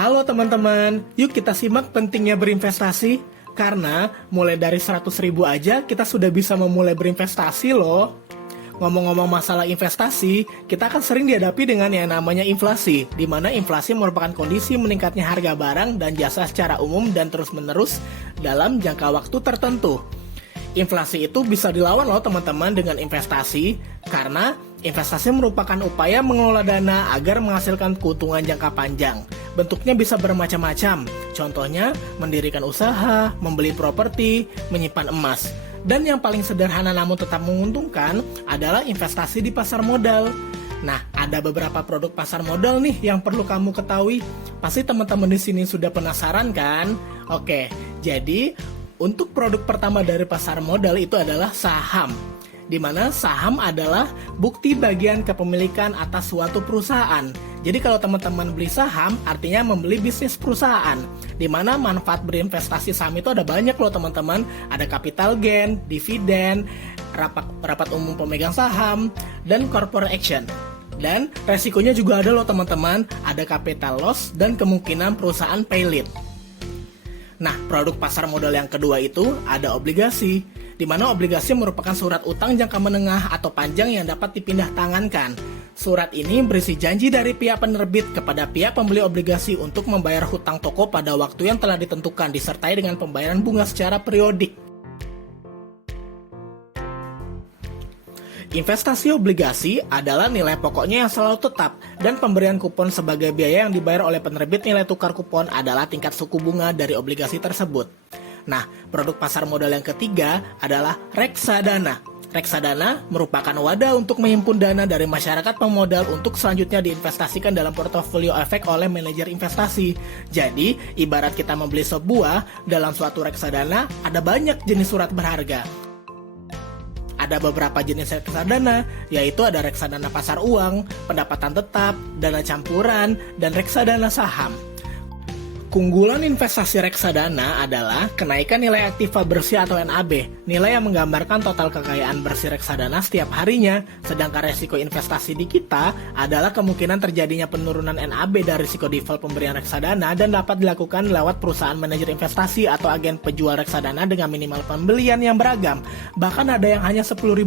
Halo teman-teman, yuk kita simak pentingnya berinvestasi. Karena mulai dari 100.000 aja kita sudah bisa memulai berinvestasi loh. Ngomong-ngomong masalah investasi, kita akan sering dihadapi dengan yang namanya inflasi, di mana inflasi merupakan kondisi meningkatnya harga barang dan jasa secara umum dan terus-menerus dalam jangka waktu tertentu. Inflasi itu bisa dilawan loh teman-teman dengan investasi, karena investasi merupakan upaya mengelola dana agar menghasilkan keuntungan jangka panjang. Bentuknya bisa bermacam-macam, contohnya mendirikan usaha, membeli properti, menyimpan emas. Dan yang paling sederhana namun tetap menguntungkan adalah investasi di pasar modal. Nah, ada beberapa produk pasar modal nih yang perlu kamu ketahui. Pasti teman-teman di sini sudah penasaran kan? Oke, jadi untuk produk pertama dari pasar modal itu adalah saham, di mana saham adalah bukti bagian kepemilikan atas suatu perusahaan. Jadi kalau teman-teman beli saham, artinya membeli bisnis perusahaan, di mana manfaat berinvestasi saham itu ada banyak loh teman-teman. Ada capital gain, dividen, rapat umum pemegang saham, dan corporate action. Dan resikonya juga ada loh teman-teman, ada capital loss dan kemungkinan perusahaan paylit. Nah, produk pasar modal yang kedua itu ada obligasi, di mana obligasi merupakan surat utang jangka menengah atau panjang yang dapat dipindah tangankan. Surat ini berisi janji dari pihak penerbit kepada pihak pembeli obligasi untuk membayar hutang toko pada waktu yang telah ditentukan, disertai dengan pembayaran bunga secara periodik. Investasi obligasi adalah nilai pokoknya yang selalu tetap, dan pemberian kupon sebagai biaya yang dibayar oleh penerbit nilai tukar kupon adalah tingkat suku bunga dari obligasi tersebut. Nah, produk pasar modal yang ketiga adalah reksadana. Reksadana merupakan wadah untuk menghimpun dana dari masyarakat pemodal untuk selanjutnya diinvestasikan dalam portofolio efek oleh manajer investasi. Jadi, ibarat kita membeli sebuah, dalam suatu reksadana ada banyak jenis surat berharga. Ada beberapa jenis reksadana, yaitu ada reksadana pasar uang, pendapatan tetap, dana campuran, dan reksadana saham. Keunggulan investasi reksadana adalah kenaikan nilai aktiva bersih atau NAB, nilai yang menggambarkan total kekayaan bersih reksadana setiap harinya, sedangkan resiko investasi di kita adalah kemungkinan terjadinya penurunan NAB dan risiko default pemberian reksadana dan dapat dilakukan lewat perusahaan manajer investasi atau agen penjual reksadana dengan minimal pembelian yang beragam, bahkan ada yang hanya Rp10.000.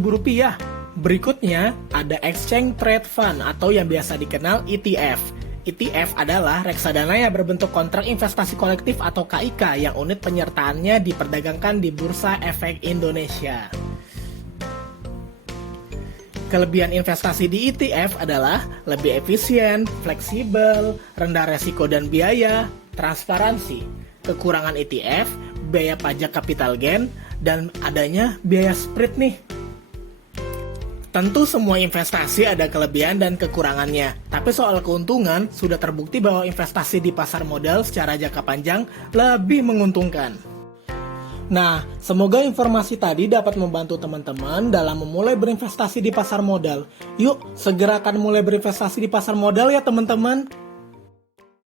Berikutnya, ada Exchange Trade Fund atau yang biasa dikenal ETF. ETF adalah reksadana yang berbentuk kontrak investasi kolektif atau KIK yang unit penyertaannya diperdagangkan di Bursa Efek Indonesia. Kelebihan investasi di ETF adalah lebih efisien, fleksibel, rendah resiko dan biaya, transparansi. Kekurangan ETF, biaya pajak capital gain, dan adanya biaya spread nih. Tentu semua investasi ada kelebihan dan kekurangannya, tapi soal keuntungan sudah terbukti bahwa investasi di pasar modal secara jangka panjang lebih menguntungkan. Nah, semoga informasi tadi dapat membantu teman-teman dalam memulai berinvestasi di pasar modal. Yuk, segerakan mulai berinvestasi di pasar modal ya teman-teman.